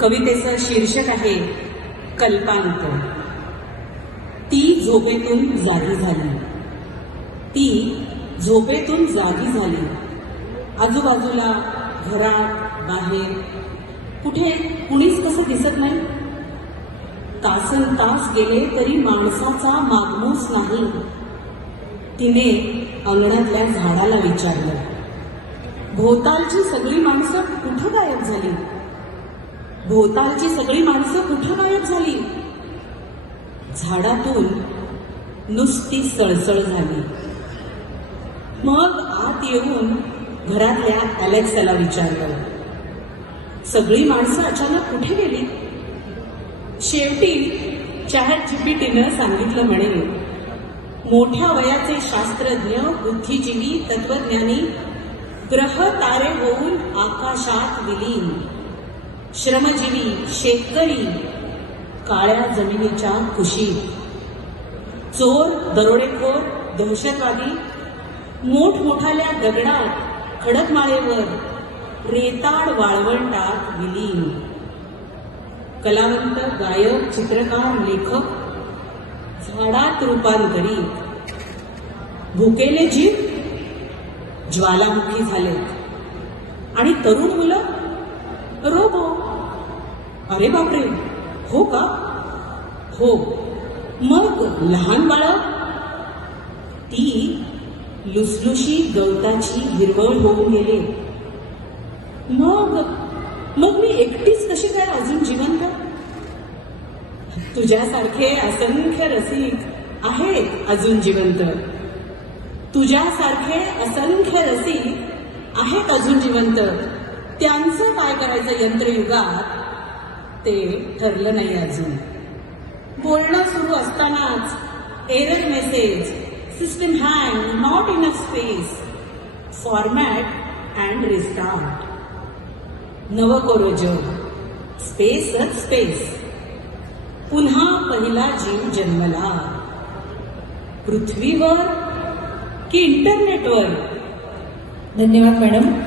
कवितेचं शीर्षक आहे कल्पांत. ती झोपेतून जागी झाली. ती झोपेतून जागी झाली. आजूबाजूला, घरात, बाहेर कुठे कुणीच कसं दिसत नाही. तासन तास गेले तरी माणसाचा मागमूस नाही. तिने अंगणातल्या झाडाला विचारलं, भोवतालची सगळी माणसं कुठं गायब झाली? भोवतालची सगळी माणसं कुठं गायब झाली? झाडातून नुसती सळसळ झाली. मग आत येऊन घरातल्या अलेक्साला विचारलं, सगळी माणसं अचानक कुठे गेली? शेवटी ChatGPTनं सांगितलं म्हणे, मोठ्या वयाचे शास्त्रज्ञ, बुद्धिजीवी, तत्वज्ञानी ग्रह तारे होऊन आकाशात विलीन. श्रमजीवी, शेतकरी काळ्या जमिनीच्या कुशीत. चोर, दरोडेखोर, दहशतवादी मोठमोठाल्या दगडात, खडकमाळेवर, रेताड वाळवंटात विलीन. कलावंत, गायक, चित्रकार, लेखक झाडात रूपांतरित. भुकेले जीव ज्वालामुखी झालेत आणि तरुण मुलं रोबो. अरे बापरे, हो का? हो. मग लहान बाळं, ती लुसलुशी गवताची हिरवळ होऊन गेले. मग मी एकटीच कशी काय अजून जिवंत? तुझ्यासारखे असंख्य रसिक आहेत अजून जिवंत. तुझ्यासारखे असंख्य रसिक आहेत अजून जिवंत. त्यांचं काय करायचं यंत्रयुगात ते ठरलं नाही अजून. बोलणं सुरू असतानाच error message, system hang, not enough space, format and restart. नवं कोरं जग, स्पेसच स्पेस. पुन्हा पहिला जीव जन्मला. पृथ्वीवर की इंटरनेटवर? धन्यवाद मॅडम.